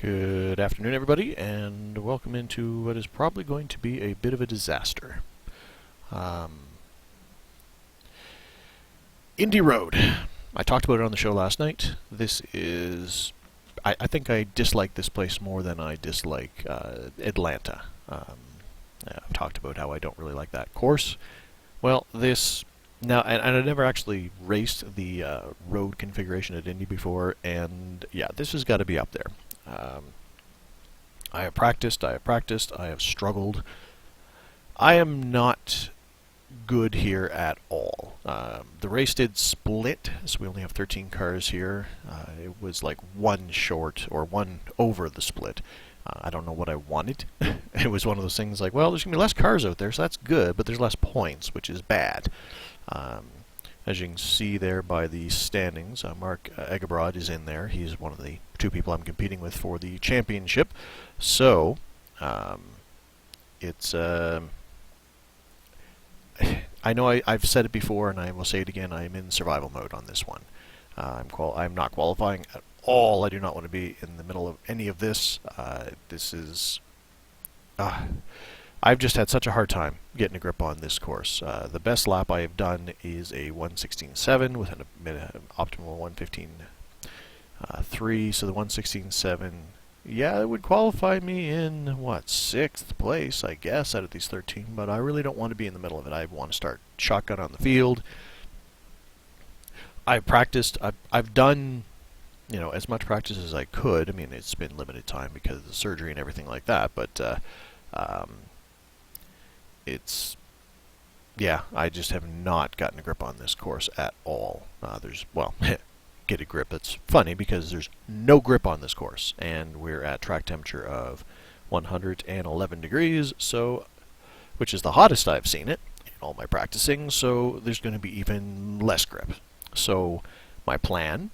Good afternoon, everybody, and welcome into what is probably going to be a bit of a disaster. Indy Road. I talked about it on the show last night. This is... I think I dislike this place more than I dislike Atlanta. I've talked about how I don't really like that course. Well, this... Now, and I never actually raced the road configuration at Indy before, and yeah, this has got to be up there. I have practiced, I have struggled. I am not good here at all. The race did split, so we only have 13 cars here. It was like one short, or one over the split. I don't know what I wanted. It was one of those things like, well, there's going to be less cars out there, so that's good, but there's less points, which is bad. As you can see there by the standings, Mark Egebrod is in there. He's one of the two people I'm competing with for the championship. So, it's... I know I've said it before, and I will say it again. I am in survival mode on this one. I'm not qualifying at all. I do not want to be in the middle of any of this. This is... I've just had such a hard time getting a grip on this course. The best lap I have done is a 1:16.7 with an optimal 1:15.3. So the 1:16.7, yeah, it would qualify me in, what, 6th place, I guess, out of these 13. But I really don't want to be in the middle of it. I want to start shotgun on the field. I've practiced. I've done, as much practice as I could. I mean, it's been limited time because of the surgery and everything like that. But I just have not gotten a grip on this course at all. Get a grip. It's funny because there's no grip on this course, and we're at track temperature of 111 degrees, which is the hottest I've seen it in all my practicing, so there's going to be even less grip. So my plan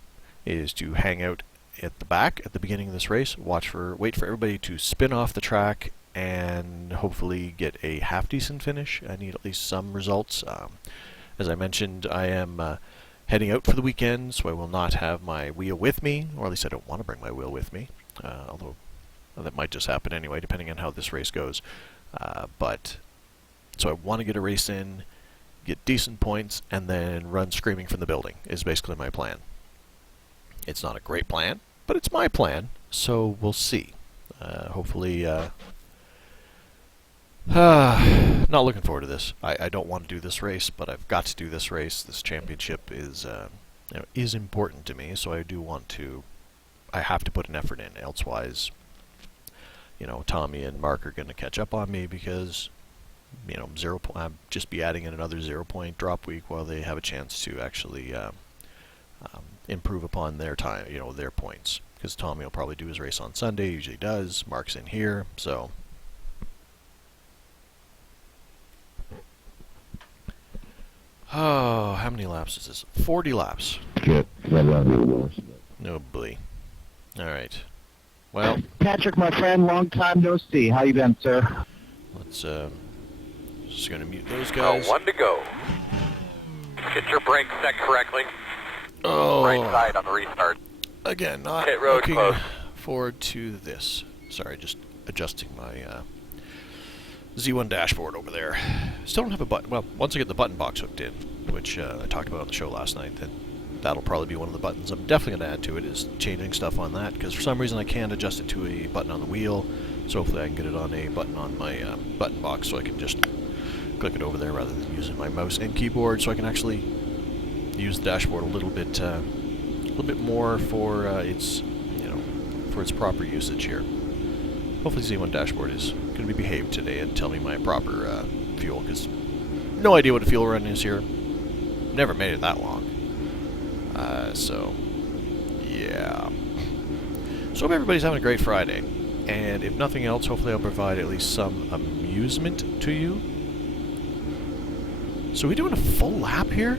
is to hang out at the back at the beginning of this race, wait for everybody to spin off the track, and hopefully get a half-decent finish. I need at least some results. As I mentioned, I am heading out for the weekend, so I will not have my wheel with me, or at least I don't want to bring my wheel with me, although that might just happen anyway, depending on how this race goes. So I want to get a race in, get decent points, and then run screaming from the building, is basically my plan. It's not a great plan, but it's my plan, so we'll see. Hopefully... not looking forward to this. I don't want to do this race, but I've got to do this race. This championship is important to me, so I have to put an effort in. Elsewise, Tommy and Mark are going to catch up on me because, I'll just be adding in another 0-point drop week while they have a chance to actually improve upon their time, their points. Because Tommy will probably do his race on Sunday, usually does. Mark's in here, so... Oh, how many laps is this? 40 laps. Oh, boy. Alright. Well... Patrick, my friend, long time no see. How you been, sir? Let's, just gonna mute those guys. One to go. Get your brakes set correctly. Oh. Right side on the restart. Again, not Pit road looking close. forward to this. Sorry, just adjusting my, Z1 dashboard over there. Still don't have a button. Well, once I get the button box hooked in, which I talked about on the show last night, then that'll probably be one of the buttons I'm definitely going to add to it, is changing stuff on that, because for some reason I can't adjust it to a button on the wheel, so hopefully I can get it on a button on my button box, so I can just click it over there rather than using my mouse and keyboard, so I can actually use the dashboard a little bit more for its proper usage here. Hopefully Z1 dashboard is going to be behaved today and tell me my proper fuel, because no idea what a fuel run is here. Never made it that long. So, yeah. So hope everybody's having a great Friday. And if nothing else, hopefully I'll provide at least some amusement to you. So are we doing a full lap here?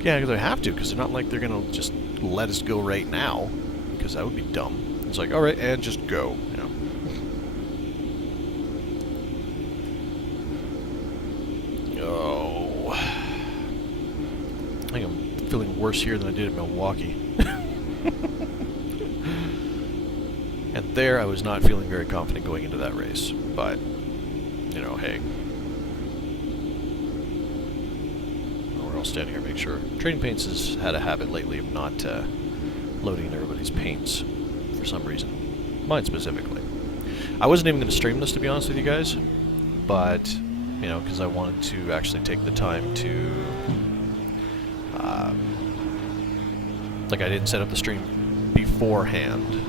Yeah, because I have to, because they're not like they're going to just let us go right now, because that would be dumb. It's like, alright, and just go, Oh. I think I'm feeling worse here than I did in Milwaukee. And there I was not feeling very confident going into that race. But, you know, hey. We're all standing here, make sure. Trading Paints has had a habit lately of not loading everybody's paints for some reason. Mine specifically. I wasn't even going to stream this, to be honest with you guys. But, you know, because I wanted to actually take the time to... like, I didn't set up the stream beforehand.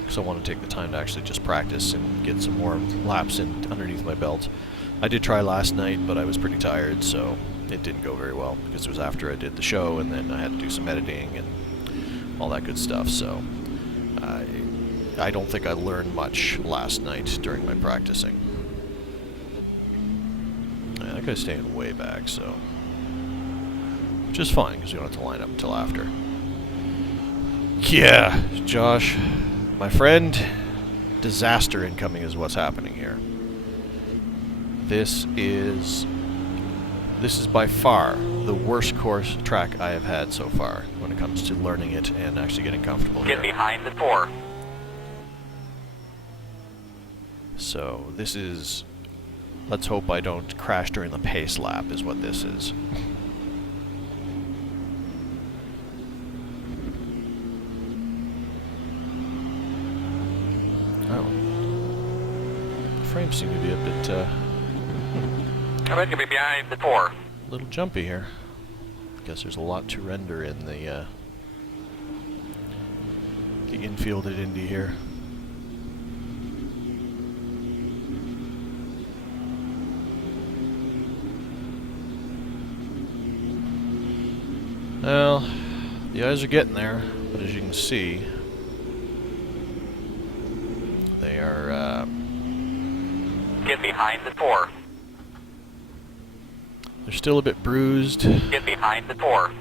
Because I want to take the time to actually just practice and get some more laps in underneath my belt. I did try last night, but I was pretty tired, so it didn't go very well. Because it was after I did the show, and then I had to do some editing and all that good stuff, so... I don't think I learned much last night during my practicing. That guy's staying way back, so... Which is fine, because we don't have to line up until after. Yeah, Josh, my friend, disaster incoming is what's happening here. This is by far the worst course track I have had so far when it comes to learning it and actually getting comfortable Get here. behind the 4. So this is, let's hope I don't crash during the pace lap is what this is. Oh. The frames seem to be a bit, I'm going to be behind the 4. little jumpy here. Guess there's a lot to render in the infield at Indy here. Well, the eyes are getting there, but as you can see, they are, Get behind the 4. they're still a bit bruised. Get behind the 4.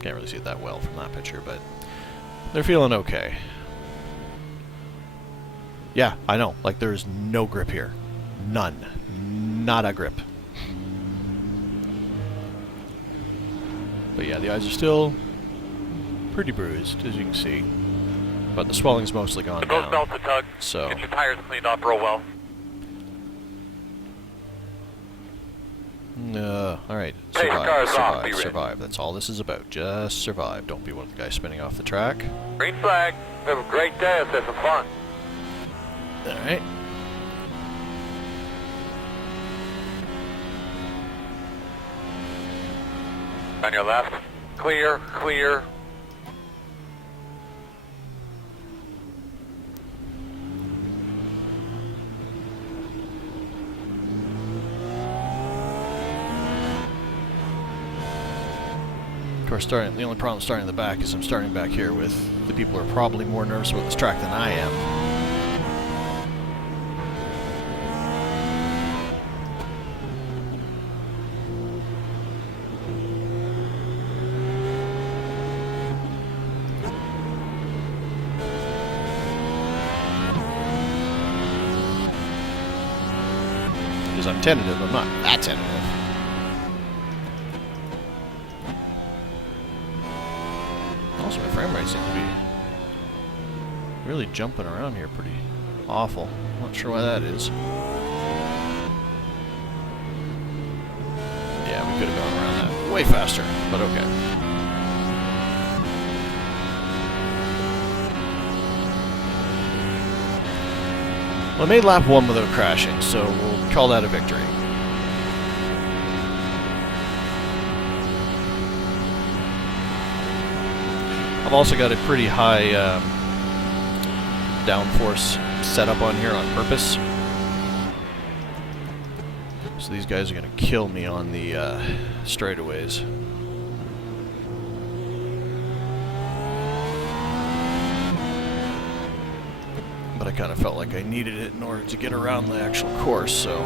Can't really see it that well from that picture, but they're feeling okay. Yeah, I know, like there's no grip here. None. Not a grip. But yeah, the eyes are still pretty bruised, as you can see. But the swelling's mostly gone Both down. belts a tug. So, Get your tires cleaned off real well. alright. Pace cars off, be ready. Survive. That's all this is about. Just survive. Don't be one of the guys spinning off the track. Green flag. Have a great day. Let's have some fun. Alright. On your left. Clear, clear. Of course, the only problem starting in the back is I'm starting back here with the people who are probably more nervous about this track than I am. Because I'm tentative, I'm not that tentative. Also, my frame rate seems to be really jumping around here pretty awful. Not sure why that is. Yeah, we could have gone around that way faster, but okay. Well, I made lap 1 without crashing, so we'll call that a victory. I've also got a pretty high downforce setup on here on purpose. So these guys are going to kill me on the straightaways. But I kind of felt like I needed it in order to get around the actual course, so...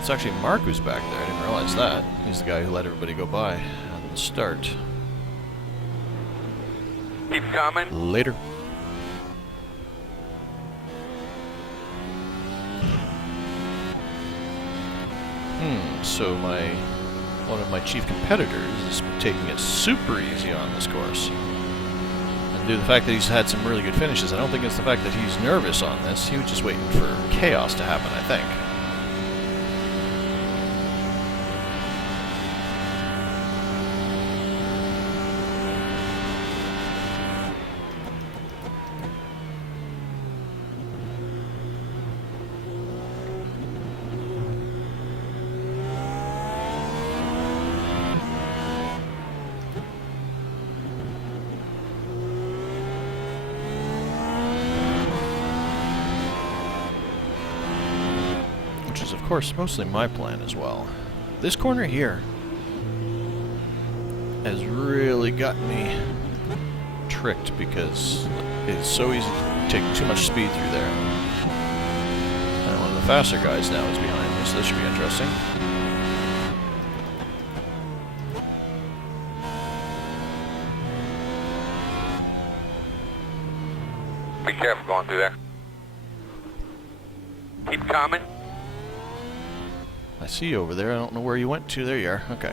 It's actually Mark who's back there. I didn't realize that. He's the guy who let everybody go by on the start. Keep coming. Later. So one of my chief competitors is taking it super easy on this course. And due to the fact that he's had some really good finishes, I don't think it's the fact that he's nervous on this. He was just waiting for chaos to happen, I think. Which is, of course, mostly my plan as well. This corner here has really got me tricked because it's so easy to take too much speed through there. And one of the faster guys now is behind me, so this should be interesting. Be careful going through there. Keep coming. I see you over there. I don't know where you went to. There you are. Okay.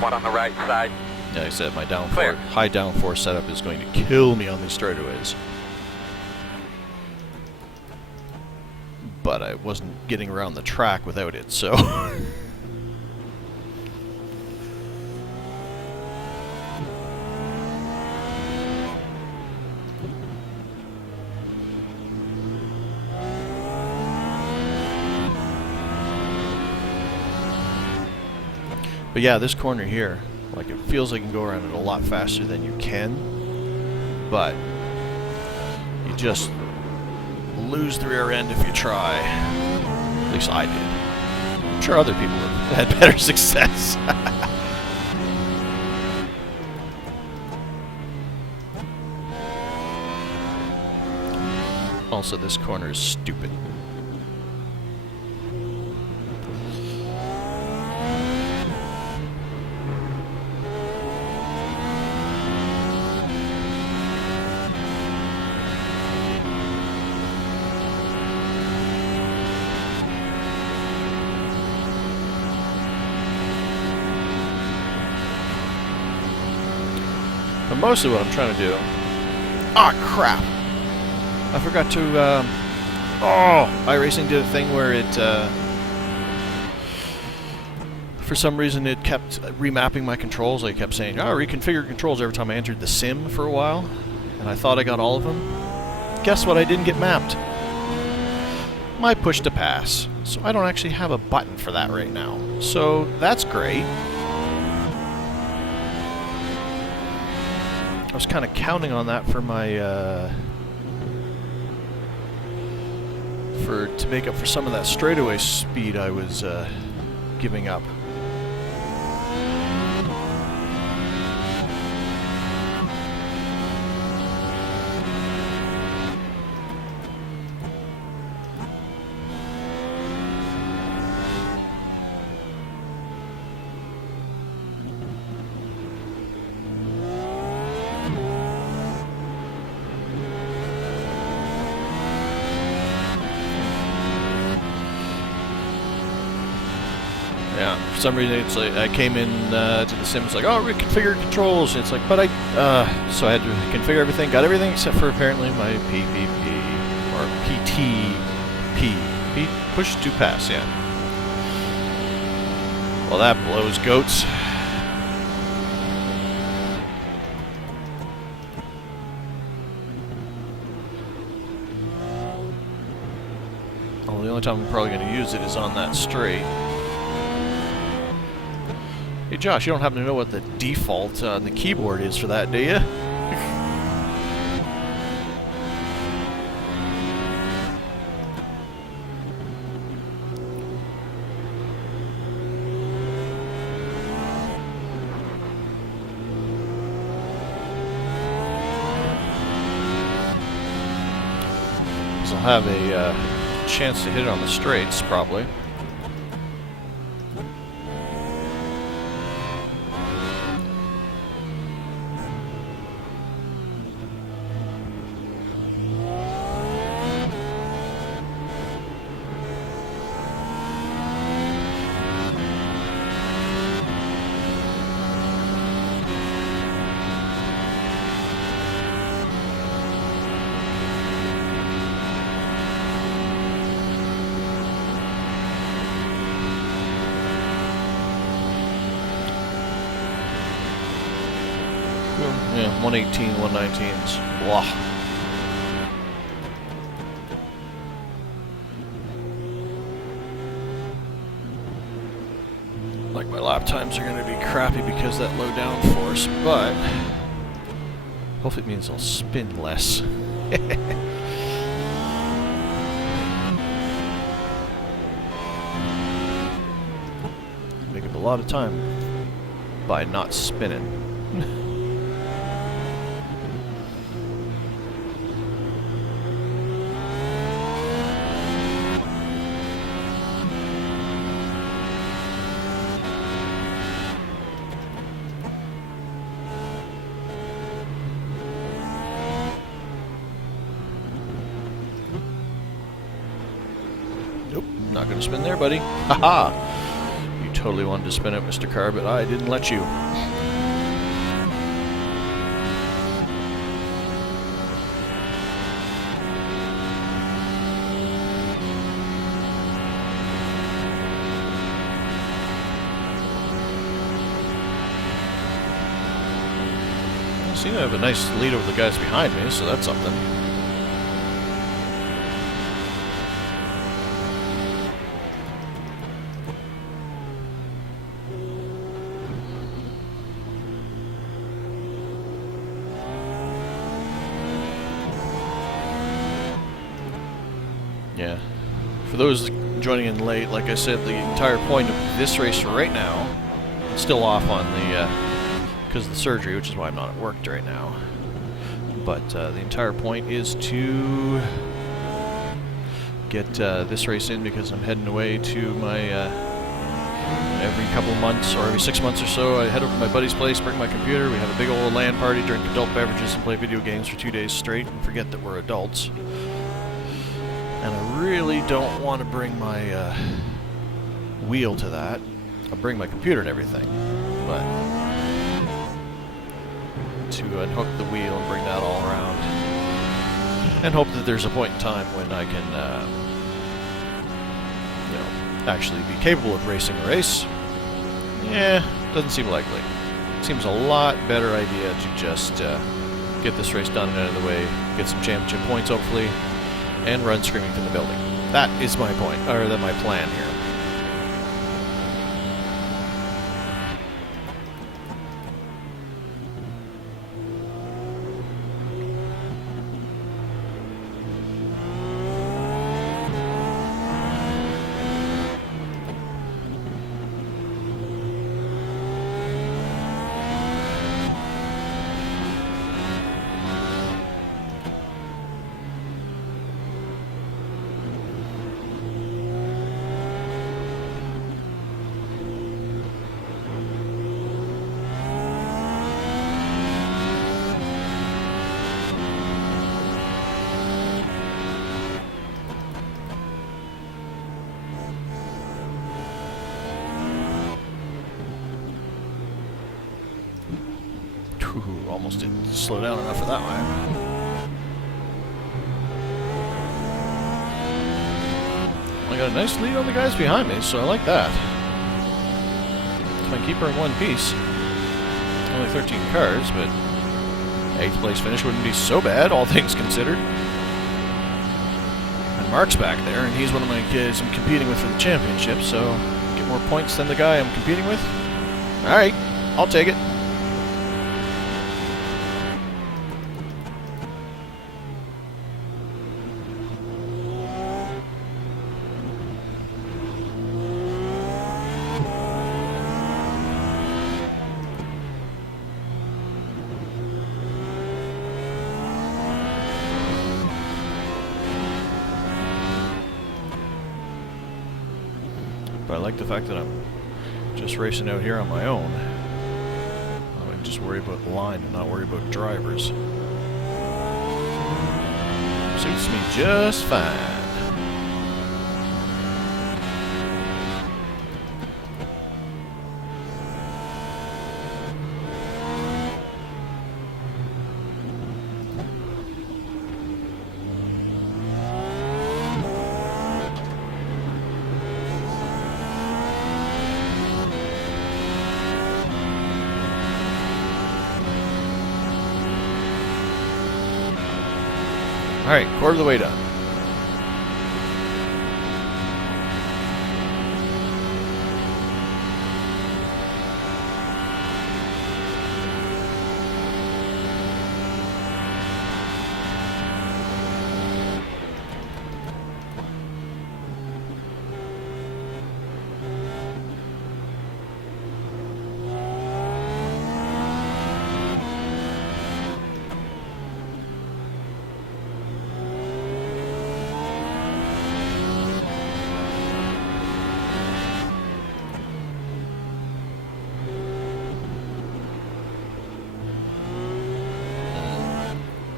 One on the right side. Yeah, like I said, my Clear. high downforce setup is going to kill me on these straightaways. But I wasn't getting around the track without it, so... But yeah, this corner here, like, it feels like you can go around it a lot faster than you can, but you just lose the rear end if you try. At least I did. I'm sure other people have had better success. Also, this corner is stupid. But mostly what I'm trying to do... Ah, crap! I forgot to, iRacing did a thing where it, for some reason it kept remapping my controls. I kept saying, reconfigure controls every time I entered the sim for a while. And I thought I got all of them. Guess what? I didn't get mapped. My push to pass. So I don't actually have a button for that right now. So that's great. I was kind of counting on that for my, to make up for some of that straightaway speed I was giving up. Yeah, for some reason it's like I came in to the sim. It's like, reconfigure controls. It's like, but so I had to configure everything. Got everything except for apparently my PPP or PTP, push to pass. Yeah. Well, that blows goats. Well, the only time I'm probably going to use it is on that straight. Hey Josh, you don't happen to know what the default on the keyboard is for that, do you? Because I'll have a chance to hit it on the straights, probably. Yeah, 118, 119s. Blah. Like my lap times are going to be crappy because of that low downforce, but hopefully it means I'll spin less. Make up a lot of time by not spinning. Nope, not going to spin there, buddy. Haha! You totally wanted to spin it, Mr. Carr, but I didn't let you. I seem to have a nice lead over the guys behind me, so that's something. Yeah. For those joining in late, like I said, the entire point of this race right now, I'm still off on the, because of the surgery, which is why I'm not at work right now. But the entire point is to get this race in because I'm heading away to my, every couple of months or every 6 months or so, I head over to my buddy's place, bring my computer, we have a big old LAN party, drink adult beverages and play video games for 2 days straight and forget that we're adults. And I really don't want to bring my wheel to that. I'll bring my computer and everything, but to unhook the wheel and bring that all around, and hope that there's a point in time when I can, you know, actually be capable of racing a race. Yeah, doesn't seem likely. Seems a lot better idea to just get this race done and out of the way, get some championship points hopefully, and run screaming from the building. That is my point, or my plan here. Ooh, almost didn't slow down enough for that one. I got a nice lead on the guys behind me, so I like that. If I keep her in one piece, only 13 cars, but 8th place finish wouldn't be so bad, all things considered. And Mark's back there, and he's one of my kids I'm competing with for the championship, so get more points than the guy I'm competing with. Alright, I'll take it. I like the fact that I'm just racing out here on my own. I can just worry about the line and not worry about drivers. Suits me just fine. Alright, quarter of the way done.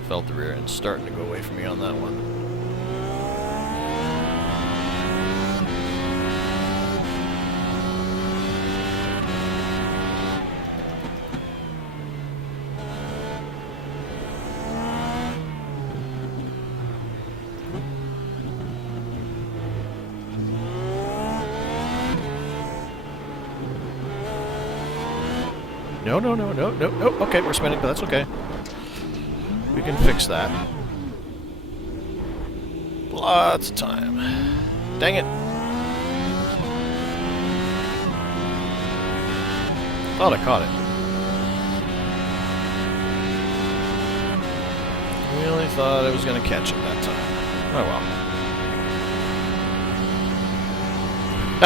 Felt the rear end starting to go away from me on that one. No. Okay, we're spinning, but that's okay. We can fix that. Lots of time. Dang it. Thought I caught it. Really thought I was going to catch it that time. Oh well.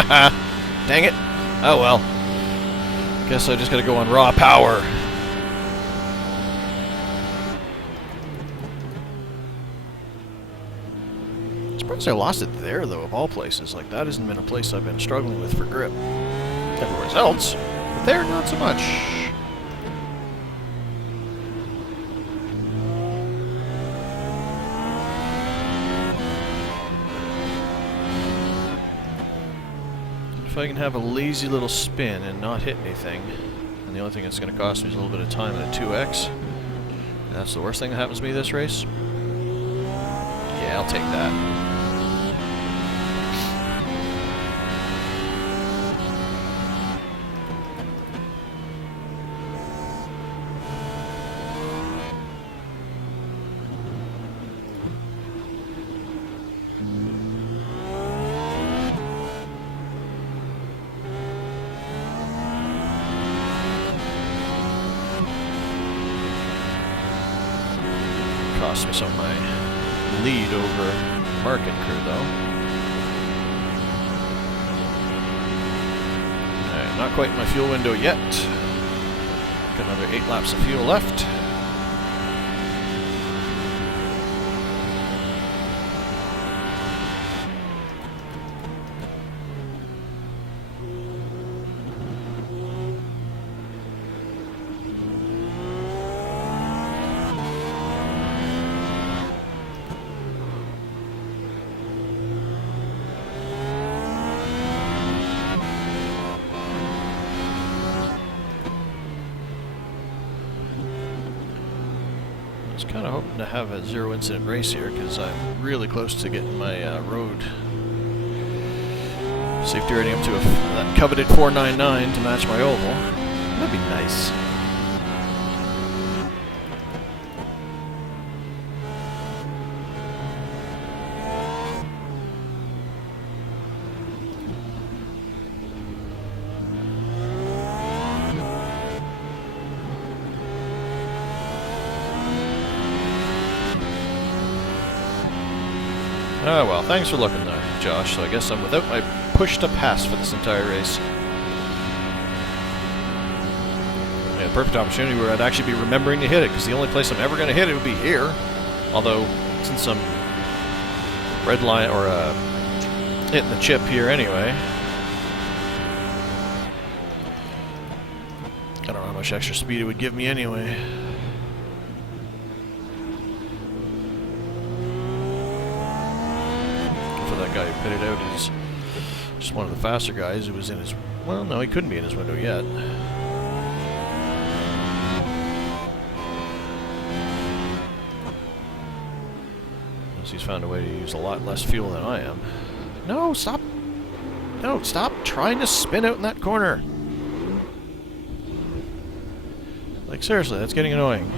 Haha. Dang it. Oh well. Guess I just got to go on raw power. I lost it there, though, of all places. Like, that hasn't been a place I've been struggling with for grip. Everywhere else, but there, not so much. If I can have a lazy little spin and not hit anything, and the only thing it's going to cost me is a little bit of time at a 2x, and that's the worst thing that happens to me this race, yeah, I'll take that. Cost me some of my lead over market crew, though. Alright, not quite in my fuel window yet. Got another 8 laps of fuel left. Kind of hoping to have a zero incident race here because I'm really close to getting my road safety rating up to that coveted 499 to match my oval. That'd be nice. Oh well, thanks for looking there, Josh. So I guess I'm without my push to pass for this entire race. Yeah, perfect opportunity where I'd actually be remembering to hit it, because the only place I'm ever going to hit it would be here. Although, since I'm red line or hitting the chip here anyway, much extra speed it would give me anyway. For that guy who pitted out is just one of the faster guys who was in his... Well, no, he couldn't be in his window yet. Unless he's found a way to use a lot less fuel than I am. No, stop! No, stop trying to spin out in that corner! Like, seriously, that's getting annoying.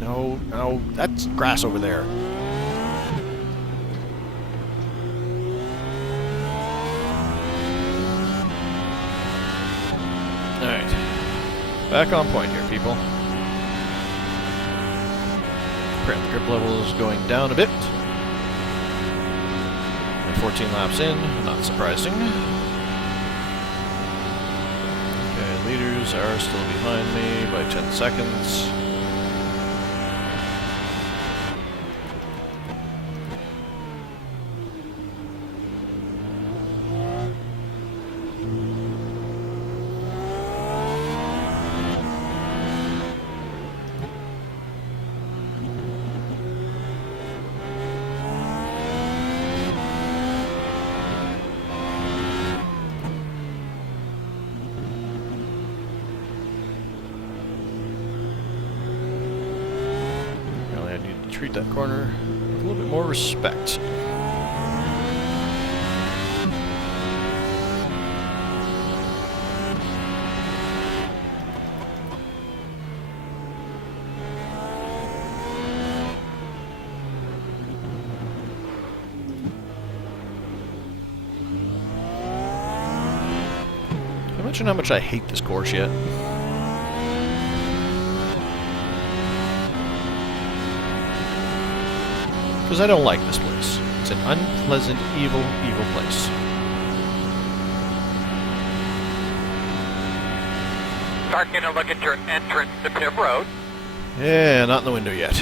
No, no, that's grass over there. Alright. Back on point here, people. Apparently the grip level is going down a bit. We're 14 laps in, not surprising. Okay, leaders are still behind me by 10 seconds. Treat that corner with a little bit more respect. Did I mention how much I hate this course yet? Because I don't like this place. It's an unpleasant, evil, evil place. Start getting a look at your entrance to pit road. Yeah, not in the window yet.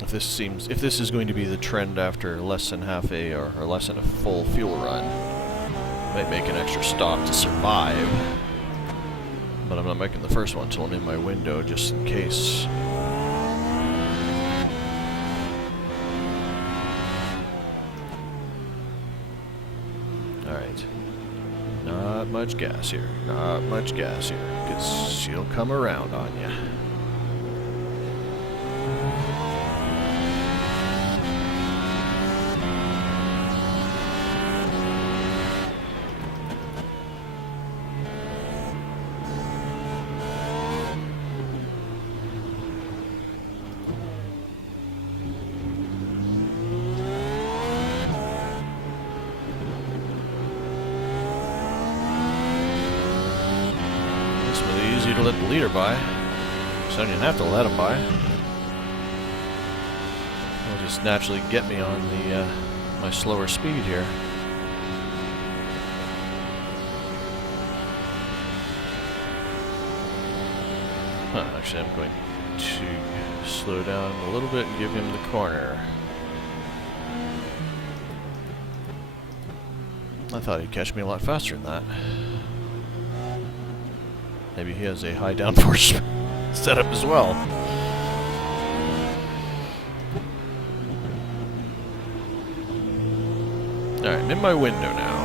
If this is going to be the trend after less than half a or less than a full fuel run, might make an extra stop to survive, but I'm not making the first one until I'm in my window, just in case. Alright. Not much gas here. Not much gas here, because she'll come around on you. To let the leader by, so I didn't have to let him by. He'll just naturally get me on the my slower speed here. Actually, I'm going to slow down a little bit and give him the corner. I thought he'd catch me a lot faster than that. Maybe he has a high downforce setup as well. Alright, I'm in my window now.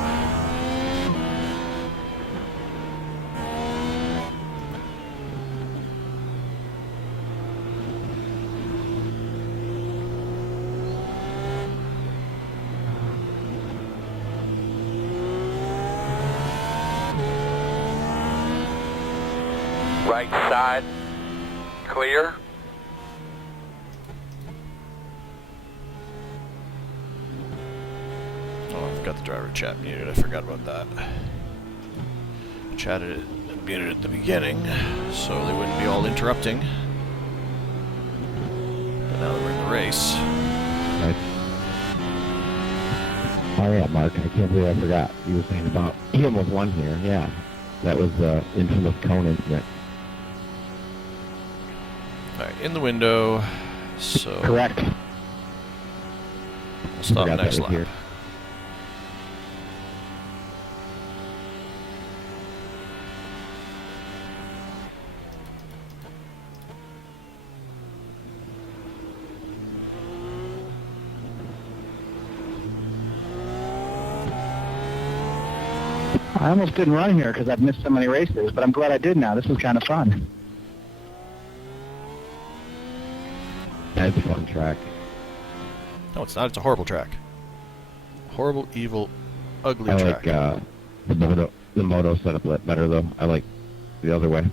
Right side, clear. Oh, I've got the driver chat muted. I forgot about that. Chatted muted at the beginning, so they wouldn't be all interrupting. But now that we're in the race. Right. Oh yeah, Mark, I can't believe I forgot. You were saying about he almost won here, yeah. That was the infamous cone incident. Alright, in the window, so... Correct. We'll stop Forgot next that was lap. here. I almost didn't run here because I've missed so many races, but I'm glad I did now. This is kind of fun. That's a fun track. No, it's not. It's a horrible track. Horrible, evil, ugly I track. like the moto setup better though. I like the other way.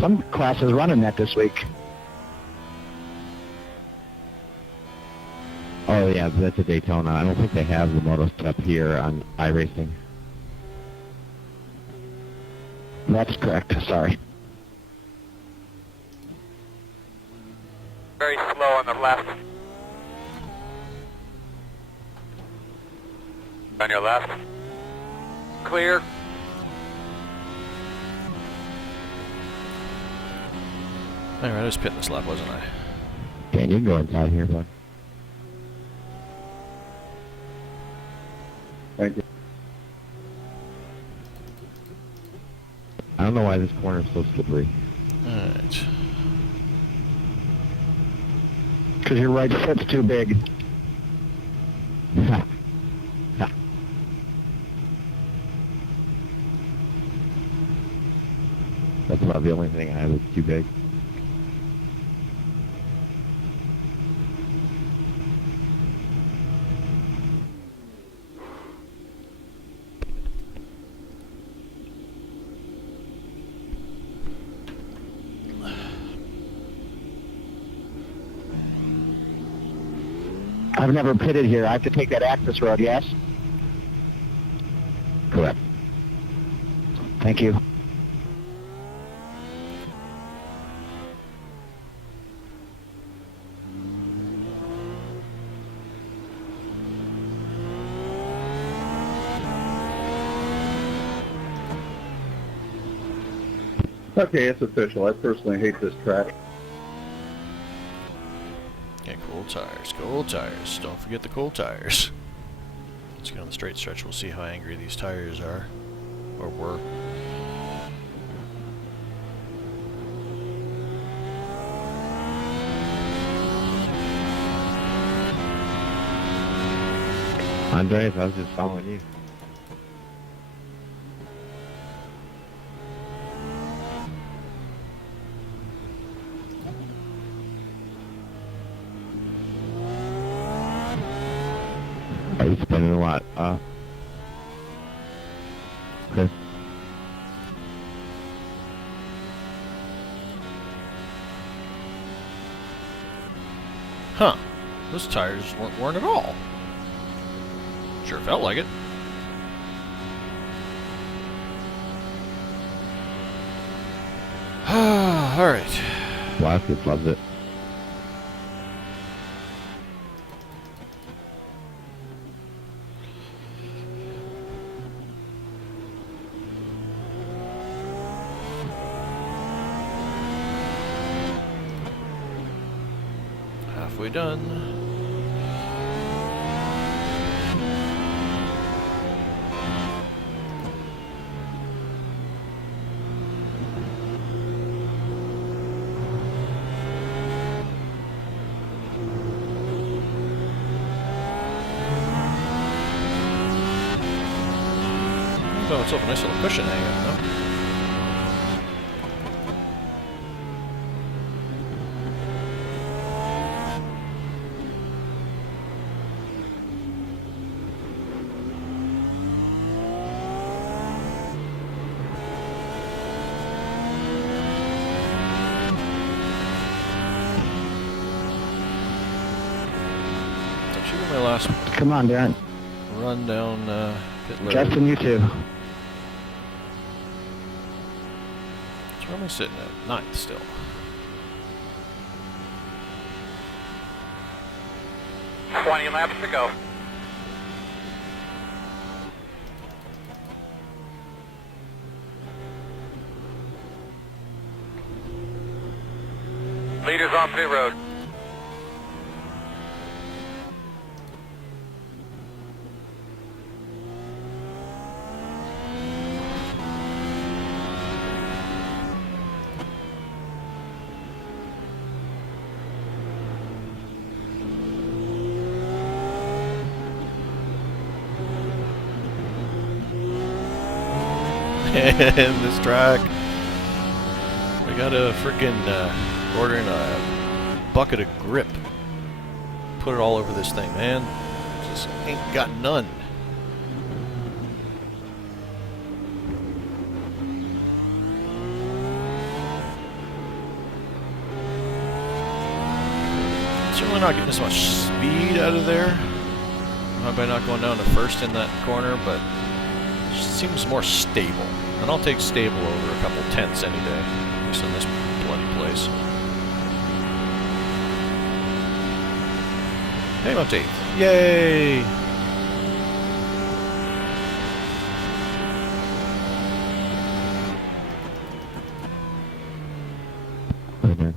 Some classes running that this week. Oh yeah, that's a Daytona. I don't think they have the moto setup here on iRacing. That's correct. Sorry. Very slow on the left. On your left. Clear. Alright, I was pitting this lap, wasn't I? Dan, you can go inside here, bud. Right there. I don't know why this corner is so slippery. Alright. Because your right foot's too big. That's about the only thing I have that's too big. I've never pitted here. I have to take that access road, yes? Correct. Thank you. Okay, it's official. I personally hate this track. Okay, cool tires, cool tires. Don't forget the cool tires. Let's get on the straight stretch. We'll see how angry these tires are. Or were. Andres, I was just following you. Are you spinning a lot? Chris? Huh. Those tires weren't worn at all. Sure felt like it. Alright. Watkins loves it. Halfway done. Oh, it's a nice little cushion hanging up, though. That should be my last Come on, Darren. run down Pit load. Justin, you too. So where am I sitting at? 9th still. $20 laps to go. Leaders on pit road. And this track, we gotta freaking order in a bucket of grip. Put it all over this thing, man. Just ain't got none. Certainly not getting as much speed out of there. Probably not going down to first in that corner, but it seems more stable. And I'll take stable over a couple tenths any day, at least in this bloody place. Hey, I'm up to 8th. Yay! Mhm.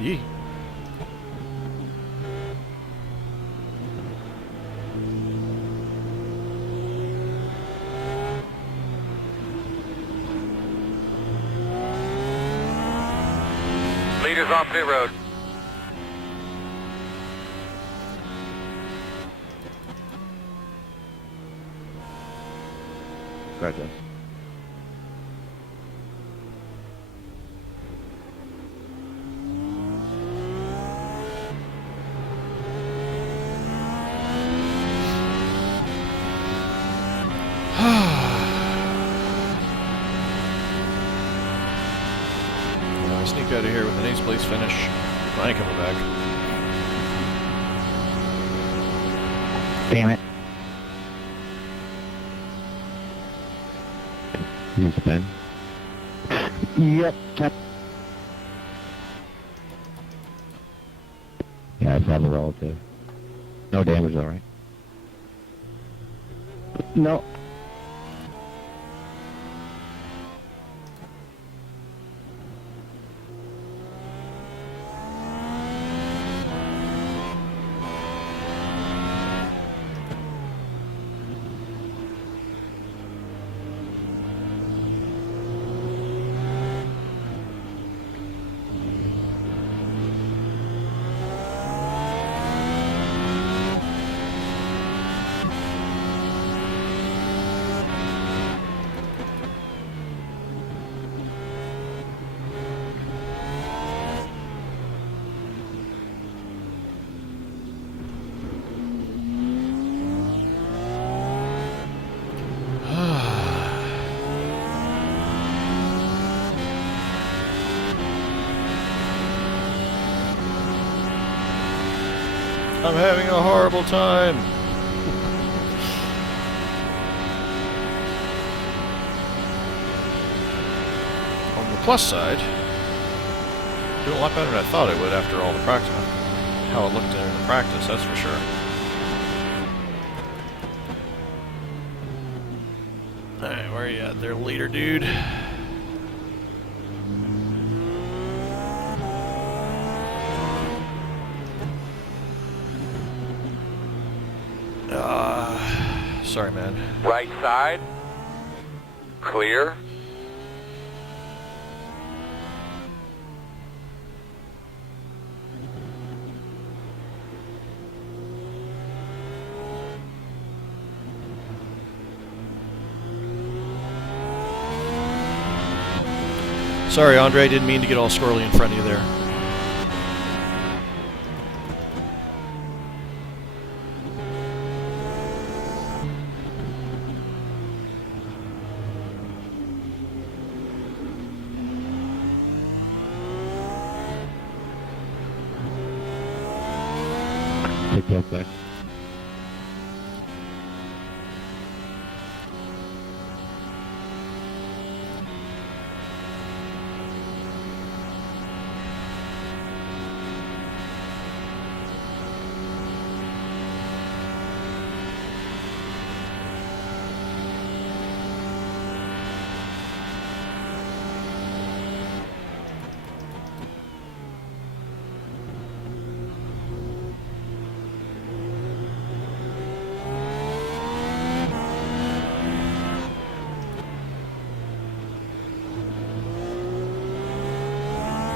Yee. Leaders on pit road. Gotcha. I sneak out of here with an 8th place finish. I ain't coming back. Damn it. You spin. Yep. Yeah, I saw the relative. No damage though, right? No. I'm having a horrible time. On the plus side, doing a lot better than I thought it would after all the practice. How it looked in the practice, that's for sure. Alright, where are you at there, leader dude? Sorry, man. Right side. Clear. Sorry, Andre, I didn't mean to get all squirrely in front of you there. It's outside.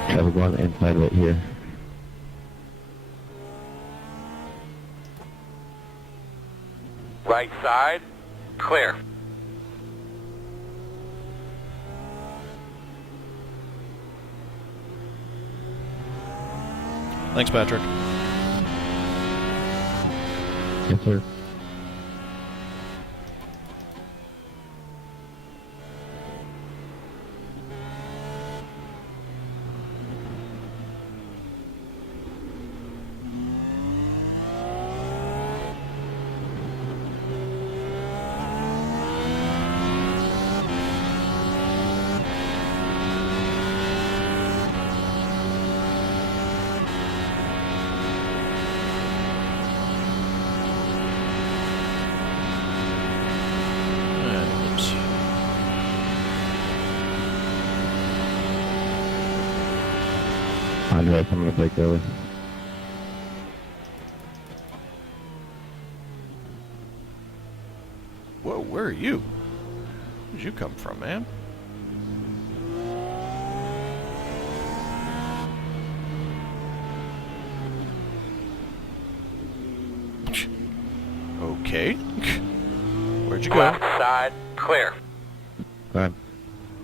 Okay, we're going on the inside right here. Right side, clear. Thanks, Patrick. Yes, sir. Oops. Andres, I'm gonna break early. Whoa, where are you? Where'd you come from, man? Okay. Where'd you go? Left side, clear. Go ahead.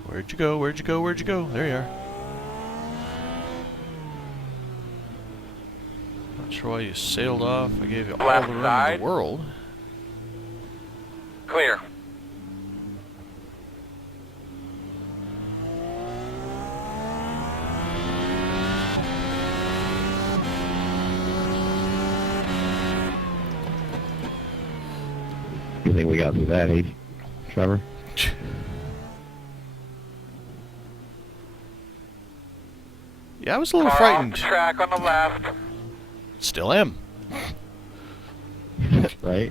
Where'd you go? Where'd you go? Where'd you go? There you are. Not sure why you sailed off. I gave you all Left the room in side. the world. Clear. You think we got through that, eh, Trevor? Yeah, I was a little Car frightened. off the track on the left. Still am. Right?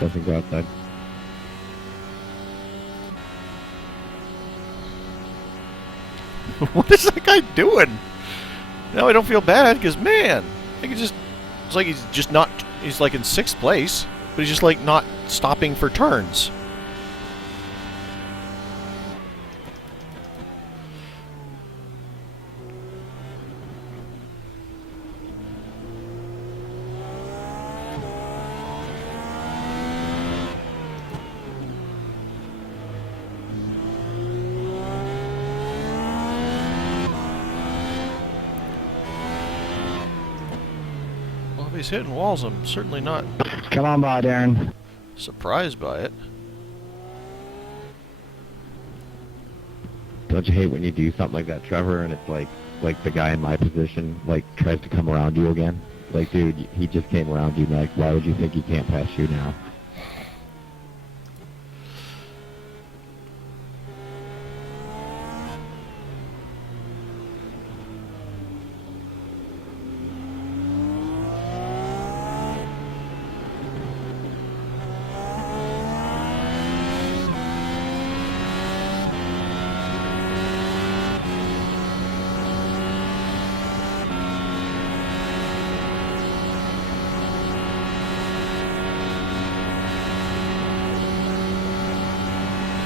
Doesn't go outside. What is that guy doing? Now I don't feel bad because, man, I could just. It's like he's just not. He's like in 6th place, but he's just like not stopping for turns. Well, if he's hitting walls, I'm certainly not Come on by, Darren. surprised by it. Don't you hate when you do something like that, Trevor, and it's like the guy in my position, like, tries to come around you again? Like, dude, he just came around you, like, why would you think he can't pass you now?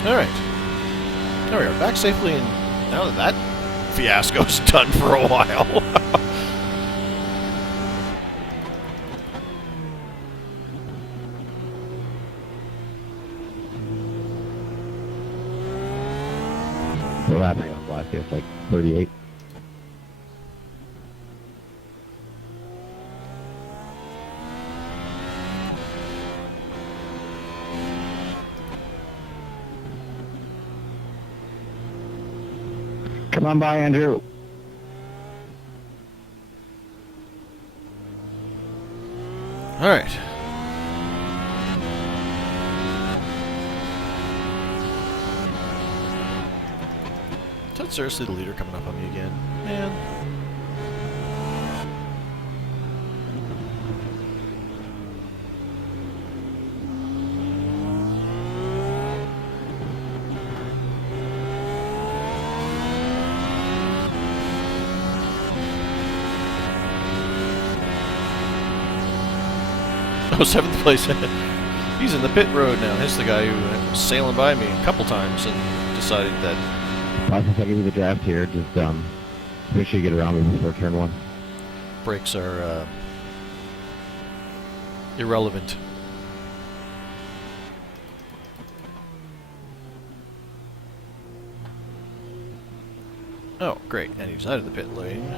Alright. There we are, back safely, and now that that fiasco's done for a while. We're lapping on last year, it's like 38. Come on by, Andrew. All right. Is that seriously the leader coming up on me again? Man. Oh, 7th place. He's in the pit road now. He's the guy who was sailing by me a couple times and decided that... Process, I'll give you the draft here. Just make sure you get around me before turn 1. Brakes are irrelevant. Oh, great. And he's out of the pit lane.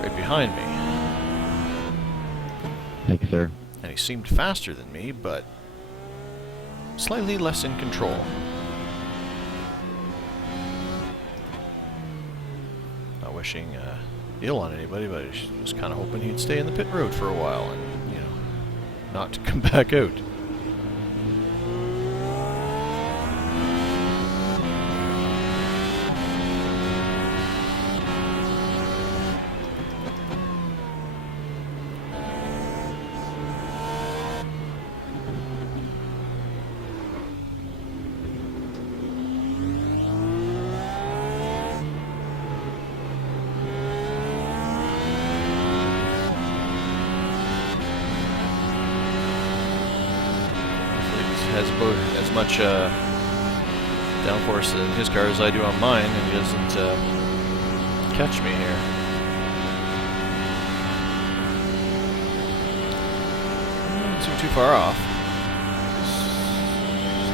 Right behind me. Thank you, sir. And he seemed faster than me, but slightly less in control. Not wishing ill on anybody, but I was kind of hoping he'd stay in the pit road for a while and, you know, not to come back out. Has about as much downforce in his car as I do on mine, and he doesn't catch me here. Not too far off.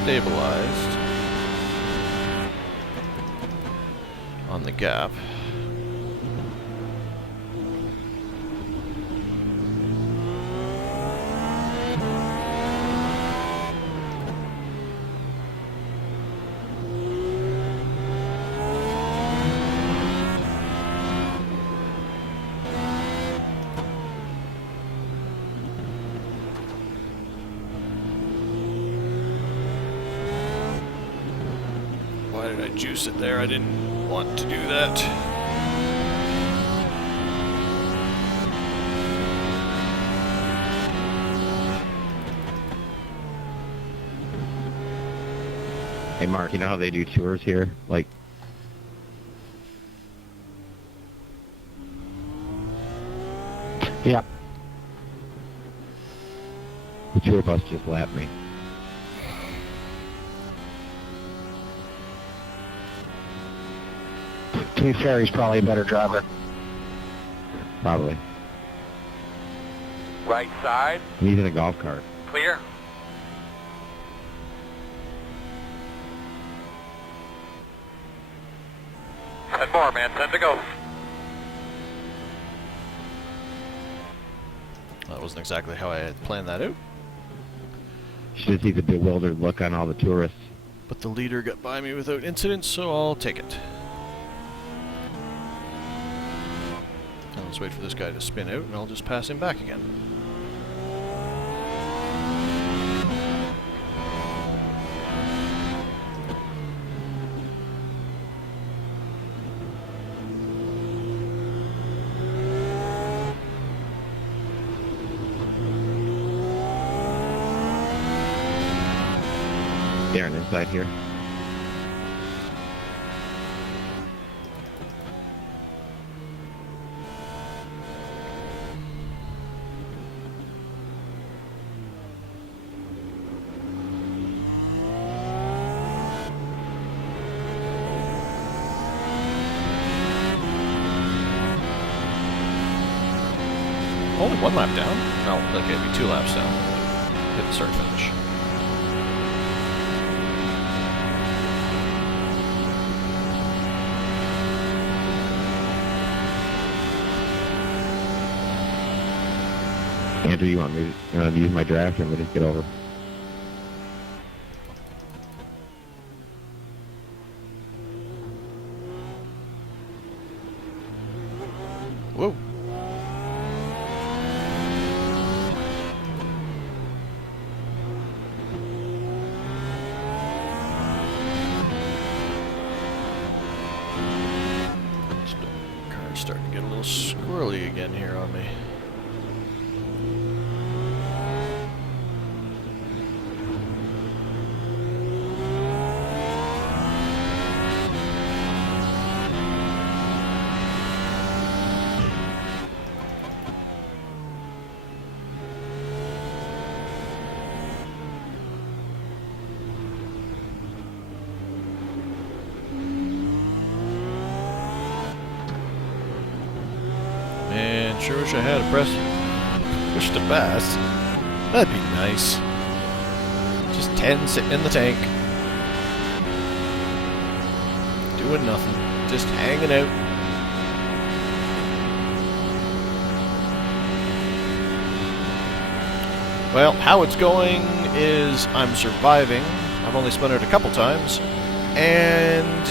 Stabilized on the gap. Why did I juice it there? I didn't want to do that. Hey, Mark, you know how they do tours here? Like, Yeah. the tour bus just lapped me. To be fair, he's probably a better driver. Probably. Right side, He's in a golf cart. clear. Ten more, man. 10 to go. That wasn't exactly how I had planned that out. You should see the bewildered look on all the tourists. But the leader got by me without incident, so I'll take it. Now let's wait for this guy to spin out, and I'll just pass him back again. Darren, inside here. Only one lap down? No, that gave me 2 laps down. Hit the start finish. Andrew, you want me to use my draft, or let me just get over? Starting to get a little squirrely again here on me. Man, sure wish I had a push to pass. That'd be nice. Just 10 sitting in the tank. Doing nothing. Just hanging out. Well, how it's going is I'm surviving. I've only spun it a couple times. And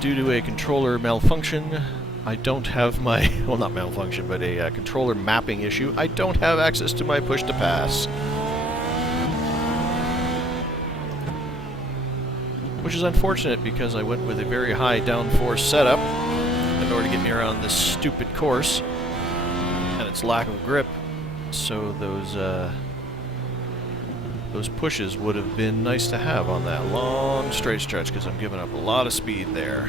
due to a controller malfunction, I don't have my, well, not malfunction, but a controller mapping issue. I don't have access to my push to pass. Which is unfortunate because I went with a very high downforce setup in order to get me around this stupid course and its lack of grip. So those pushes would have been nice to have on that long straight stretch because I'm giving up a lot of speed there.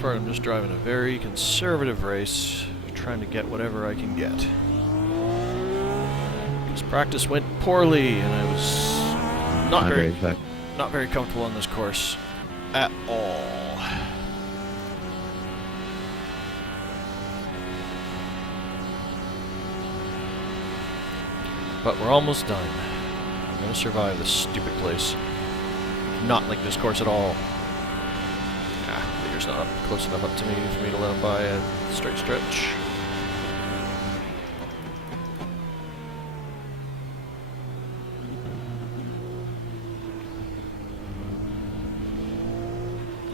Part, I'm just driving a very conservative race, trying to get whatever I can get. This practice went poorly, and I was not very comfortable on this course at all. But we're almost done. I'm gonna survive this stupid place. Not like this course at all. It's not close enough up to me for me to let him by a straight stretch.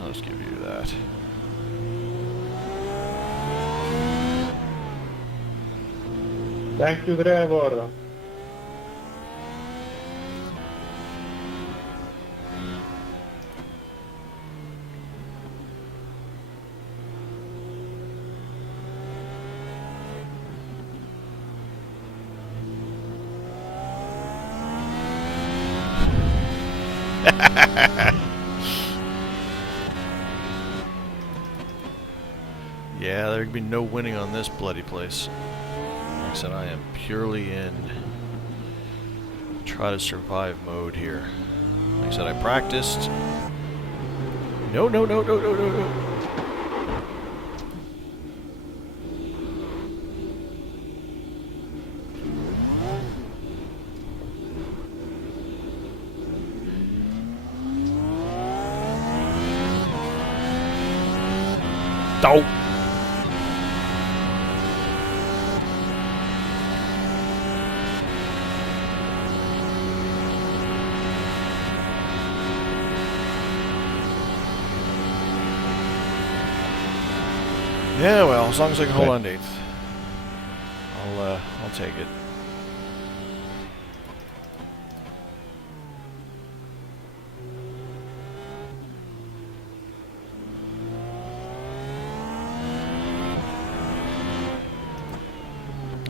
I'll just give you that. Thank you, driver. Yeah, there can be no winning on this bloody place. Like I said, I am purely in try to survive mode here. Like I said, I practiced. No. Oh. Yeah, well, as long as I can hold on to 8th, I'll take it.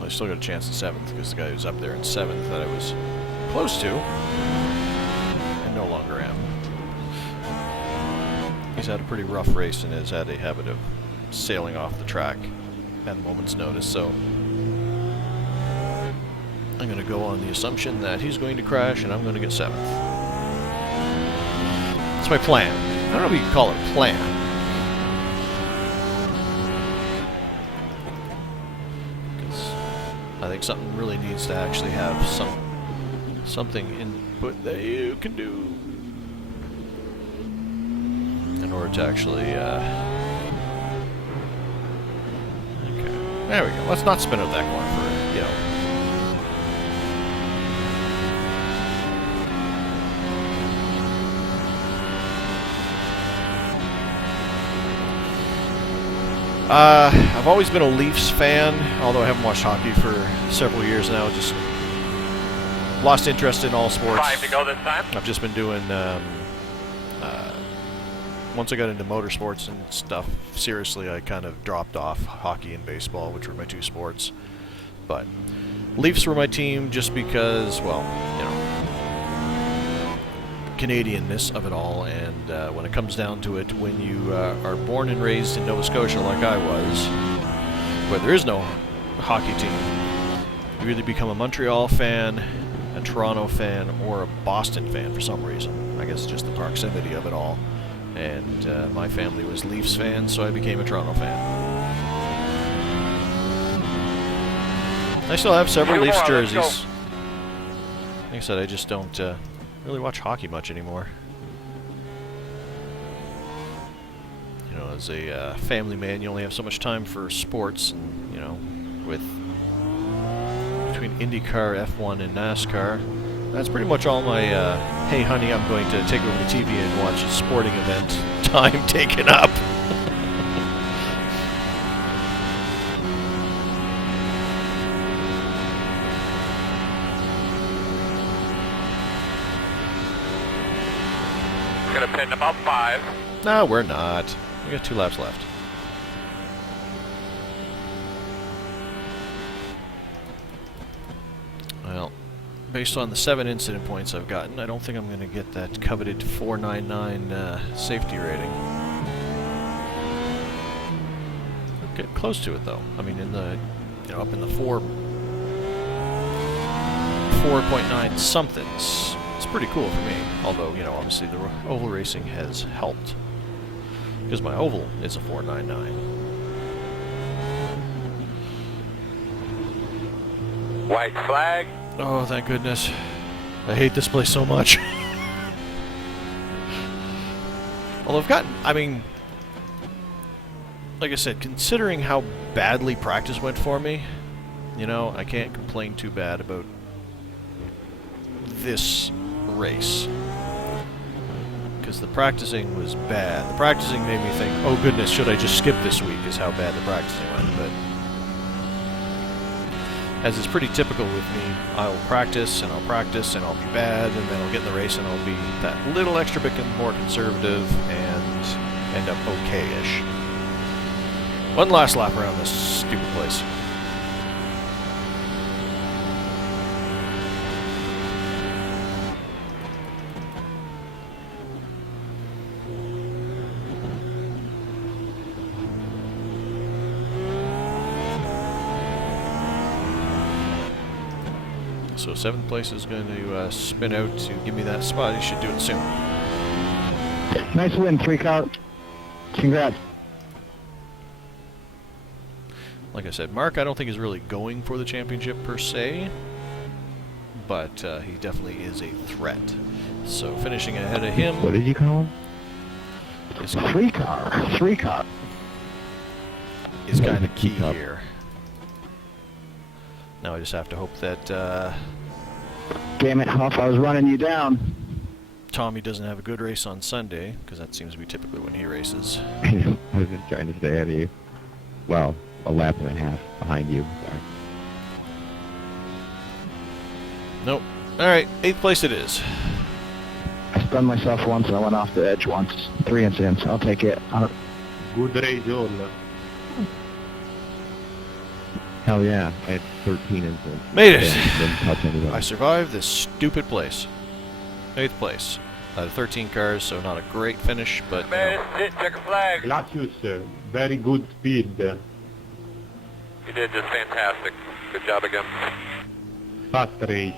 I still got a chance in 7th because the guy who's up there in 7th that I was close to, and no longer am. He's had a pretty rough race and has had a habit of sailing off the track at a moment's notice, so I'm going to go on the assumption that he's going to crash and I'm going to get 7th. That's my plan. I don't know if you can call it a plan. I think something really needs to actually have something input that you can do in order to actually, okay, there we go. Let's not spin out that corner for, you know. I've always been a Leafs fan, although I haven't watched hockey for several years now. Just lost interest in all sports. 5 to go this time. I've just been doing, once I got into motorsports and stuff, seriously, I kind of dropped off hockey and baseball, which were my two sports. But Leafs were my team just because, well, you know, Canadianness of it all, and when it comes down to it, when you are born and raised in Nova Scotia like I was, where there is no hockey team, you either become a Montreal fan, a Toronto fan, or a Boston fan for some reason. I guess just the proximity of it all. And my family was Leafs fans, so I became a Toronto fan. I still have several Leafs jerseys. Like I said, I just don't really watch hockey much anymore. You know, as a family man, you only have so much time for sports, and you know, with between IndyCar, F1, and NASCAR, that's pretty much all my hey honey, I'm going to take over the TV and watch a sporting event time taken up. Gonna pit in about 5. No, we're not. We got 2 laps left. Well, based on the 7 incident points I've gotten, I don't think I'm going to get that coveted 499 safety rating. Get close to it though. I mean, in the, you know, up in the 4.9 somethings. It's pretty cool for me. Although, you know, obviously the oval racing has helped, because my oval is a 499. White flag. Oh, thank goodness. I hate this place so much. Although I've gotten, I mean, like I said, considering how badly practice went for me, you know, I can't complain too bad about this race. Because the practicing was bad. The practicing made me think, oh goodness, should I just skip this week, is how bad the practicing went. But as is pretty typical with me, I'll practice and I'll practice and I'll be bad, and then I'll get in the race and I'll be that little extra bit more conservative and end up okay-ish. One last lap around this stupid place. So 7th place is going to spin out to give me that spot. He should do it soon. Nice win, 3 car. Congrats. Like I said, Mark I don't think is really going for the championship per se, but he definitely is a threat. So finishing ahead of him. What did you call him? Is 3 car. 3 car. is kind of key here. Now I just have to hope that Damn it, Huff, I was running you down. Tommy doesn't have a good race on Sunday, because that seems to be typically when he races. I was just trying to stay ahead of you. Well, a lap and a half behind you. Sorry. Nope. Alright, 8th place it is. I stunned myself once and I went off the edge once. 3 incidents. I'll take it. Good race, all. Hell yeah, I had 13 incidents. Made it! Didn't touch anybody. I survived this stupid place. 8th place. Out of 13 cars, so not a great finish, but you know, Sit, check a flag. Latius, very good speed. You did just fantastic. Good job again. Fast race.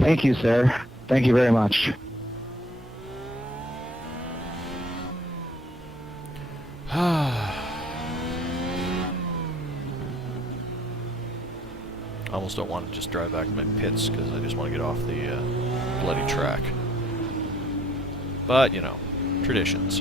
Thank you, sir. Thank you very much. I almost don't want to just drive back to my pits because I just want to get off the bloody track. But, you know, traditions.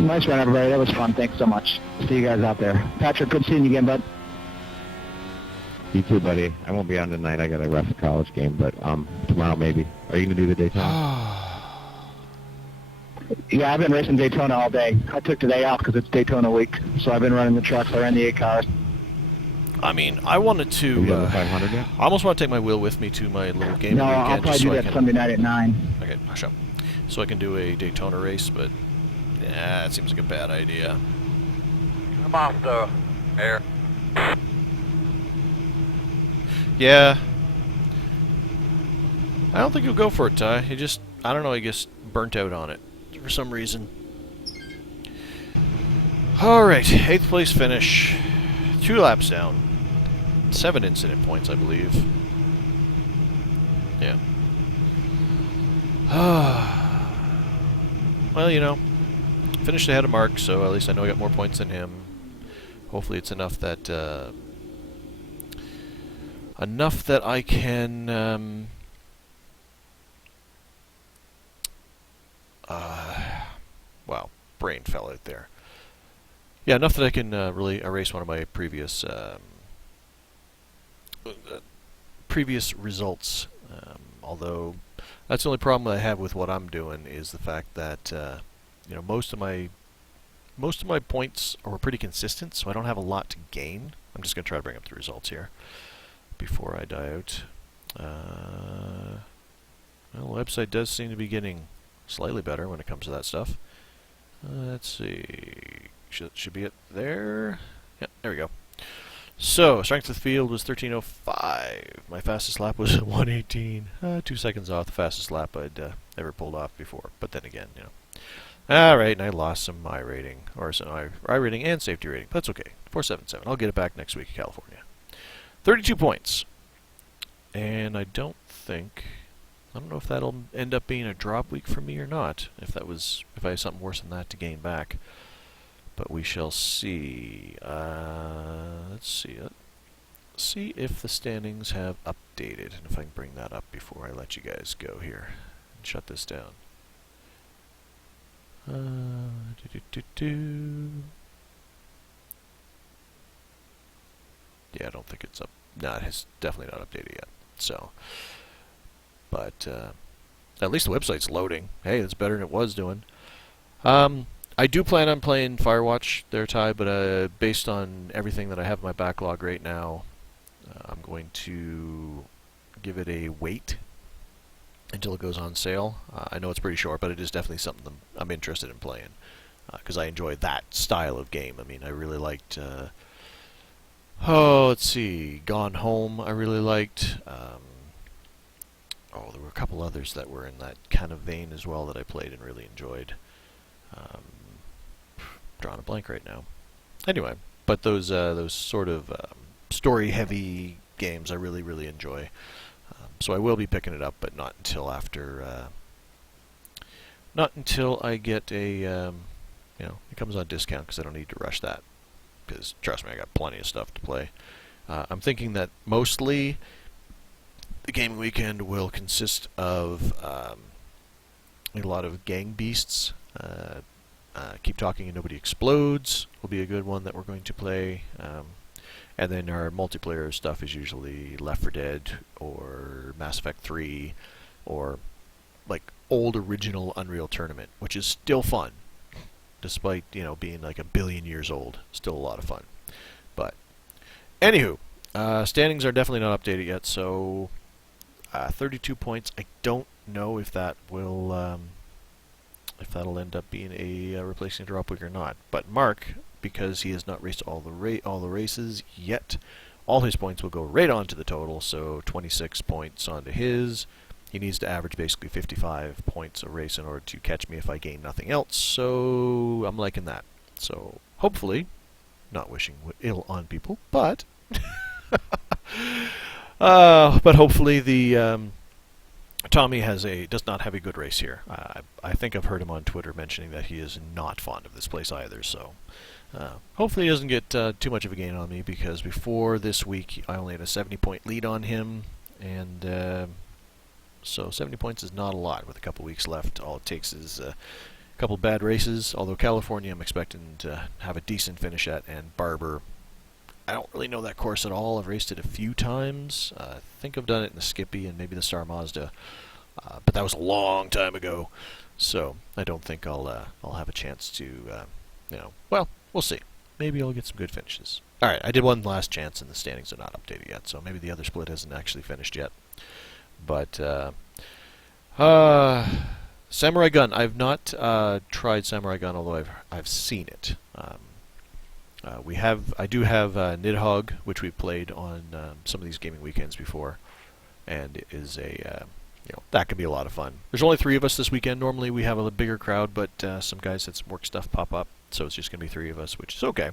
Nice run, everybody. That was fun. Thanks so much. See you guys out there. Patrick, good seeing you again, bud. You too, buddy. I won't be on tonight. I got to ref a college game, but tomorrow maybe. Are you gonna do the Daytona? Yeah, I've been racing Daytona all day. I took today off because it's Daytona week, so I've been running the trucks. I ran the 8 cars. I mean, I wanted to. Have you done the 500 yet? I almost want to take my wheel with me to my little game No, weekend. I'll probably just do so I that can, Sunday night at 9. Okay, hush up. So I can do a Daytona race, but yeah, that seems like a bad idea. Come off the air. Yeah. I don't think he'll go for it, Ty. He just, I don't know, he gets burnt out on it for some reason. Alright, 8th place finish. 2 laps down. 7 incident points, I believe. Yeah. Well, you know, finished ahead of Mark, so at least I know I got more points than him. Hopefully it's enough that I can wow, brain fell out there. Yeah, enough that I can really erase one of my previous results. Although that's the only problem I have with what I'm doing is the fact that you know, most of my points are pretty consistent, so I don't have a lot to gain. I'm just going to try to bring up the results here before I die out. Well, the website does seem to be getting slightly better when it comes to that stuff. Let's see. Should be it there. Yeah, there we go. So, strength of the field was 13:05. My fastest lap was 1:18. 2 seconds off the fastest lap I'd ever pulled off before. But then again, you know. Alright, and I lost some iRating, or some iRating and safety rating. But that's okay. 477. I'll get it back next week in California. 32 points. And I don't know if that'll end up being a drop week for me or not. If I have something worse than that to gain back. But we shall see. Let's see. Let's see if the standings have updated, and if I can bring that up before I let you guys go here and shut this down. Yeah, I don't think it's up. No, it's definitely not updated yet. So, but at least the website's loading. Hey, that's better than it was doing. I do plan on playing Firewatch there, Ty, but based on everything that I have in my backlog right now, I'm going to give it a wait until it goes on sale. I know it's pretty short, but it is definitely something I'm interested in playing because I enjoy that style of game. I mean, I really liked, let's see, Gone Home I really liked. There were a couple others that were in that kind of vein as well that I played and really enjoyed. Drawing a blank right now. Anyway, but those sort of story-heavy games I really, really enjoy. So I will be picking it up, but not until after. Not until I get a, you know, it comes on discount because I don't need to rush that. Because trust me, I got plenty of stuff to play. I'm thinking that mostly the gaming weekend will consist of a lot of Gang Beasts. Keep Talking and Nobody Explodes will be a good one that we're going to play. And then our multiplayer stuff is usually Left 4 Dead or Mass Effect 3 or like old original Unreal Tournament, which is still fun. Despite, you know, being like 1 billion years old. Still a lot of fun. But, anywho, standings are definitely not updated yet, so 32 points. I don't know if that will... if that'll end up being a replacing a drop week or not. But Mark, because he has not raced all the races yet, all his points will go right onto the total, so 26 points onto his. He needs to average basically 55 points a race in order to catch me if I gain nothing else, so I'm liking that. So hopefully, not wishing ill on people, but hopefully the Tommy does not have a good race here. I think I've heard him on Twitter mentioning that he is not fond of this place either, so hopefully he doesn't get too much of a gain on me, because before this week I only had a 70-point lead on him, and so 70 points is not a lot with a couple weeks left. All it takes is couple bad races, although California I'm expecting to have a decent finish at, and Barber, I don't really know that course at all. I've raced it a few times. I think I've done it in the Skippy and maybe the Star Mazda, but that was a long time ago, so I don't think I'll have a chance to, well, we'll see. Maybe I'll get some good finishes. Alright, I did one last chance, and the standings are not updated yet, so maybe the other split hasn't actually finished yet. But, Samurai Gun. I've not tried Samurai Gun, although I've seen it. I do have Nidhogg, which we've played on some of these gaming weekends before, and it is that can be a lot of fun. There's only 3 of us this weekend. Normally we have a bigger crowd, but some guys had some work stuff pop up, so it's just going to be 3 of us, which is okay.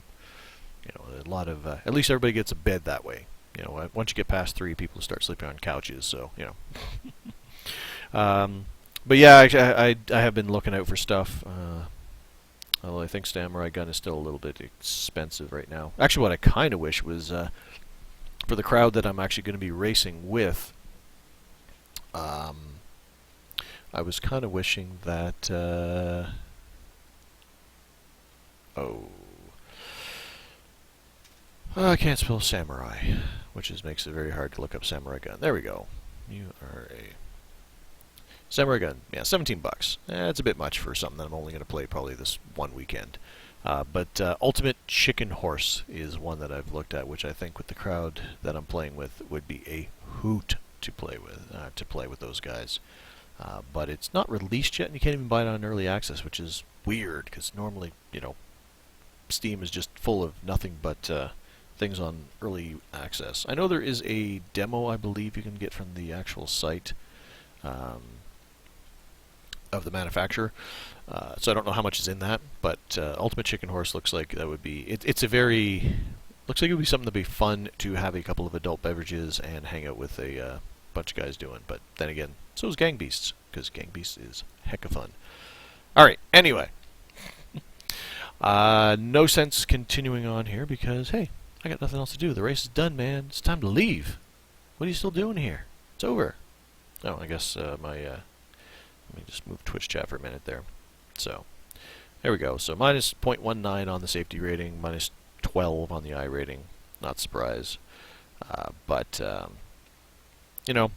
A lot of at least everybody gets a bed that way. Once you get past 3, people start sleeping on couches, so but yeah, I have been looking out for stuff. Although I think Samurai Gun is still a little bit expensive right now. Actually, what I kind of wish was for the crowd that I'm actually going to be racing with. I was kind of wishing that. I can't spell samurai, which makes it very hard to look up Samurai Gun. There we go. You are a Samurai Gun. Yeah, $17. That's a bit much for something that I'm only going to play probably this one weekend. But Ultimate Chicken Horse is one that I've looked at, which I think with the crowd that I'm playing with would be a hoot to play with those guys. But it's not released yet, and you can't even buy it on early access, which is weird because normally, Steam is just full of nothing but things on early access. I know there is a demo, I believe, you can get from the actual site of the manufacturer. So I don't know how much is in that, but Ultimate Chicken Horse looks like that would be. Looks like it would be something that'd be fun to have a couple of adult beverages and hang out with a bunch of guys doing. But then again, so is Gang Beasts, because Gang Beasts is heck of fun. All right. Anyway, no sense continuing on here because hey, I got nothing else to do. The race is done, man. It's time to leave. What are you still doing here? It's over. Oh, I guess let me just move Twitch chat for a minute there. So, there we go. So, minus 0.19 on the safety rating, minus 12 on the iRating. Not surprised. But,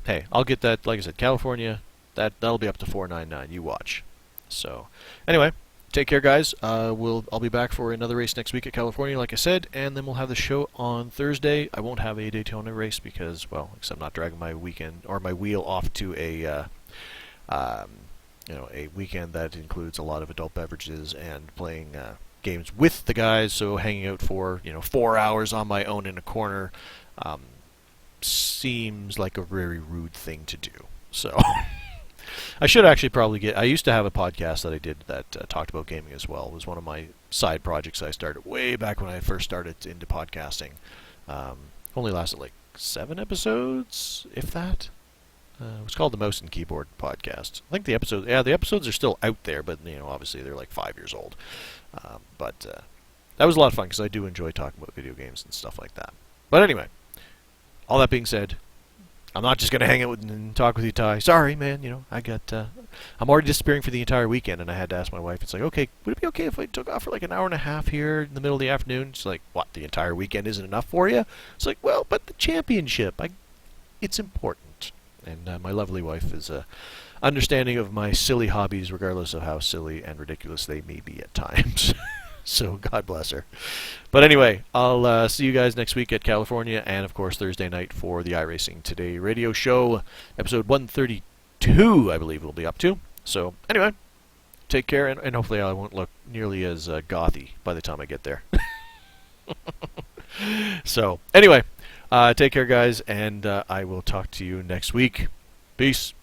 hey, I'll get that, like I said, California, that'll be up to 499. You watch. So, anyway, take care, guys. I'll be back for another race next week at California, like I said, and then we'll have the show on Thursday. I won't have a Daytona race because, well, because I'm not dragging my weekend or my wheel off to a weekend that includes a lot of adult beverages and playing games with the guys. So hanging out for 4 hours on my own in a corner seems like a very rude thing to do. So I should actually probably I used to have a podcast that I did that talked about gaming as well. It was one of my side projects I started way back when I first started into podcasting. Only lasted like 7 episodes, if that. It was called the Mouse and Keyboard Podcast. I think the episodes are still out there, but obviously they're like 5 years old. But that was a lot of fun because I do enjoy talking about video games and stuff like that. But anyway, all that being said, I'm not just going to hang out and talk with you, Ty. Sorry, man. I'm already disappearing for the entire weekend, and I had to ask my wife. It's like, okay, would it be okay if I took off for like an hour and a half here in the middle of the afternoon? She's like, what? The entire weekend isn't enough for you? It's like, well, but the championship, it's important. And my lovely wife is understanding of my silly hobbies, regardless of how silly and ridiculous they may be at times. So God bless her. But anyway, I'll see you guys next week at California, and of course Thursday night for the iRacing Today radio show, episode 132, I believe we'll be up to. So anyway, take care, and hopefully I won't look nearly as gothy by the time I get there. So anyway. Take care, guys, and I will talk to you next week. Peace.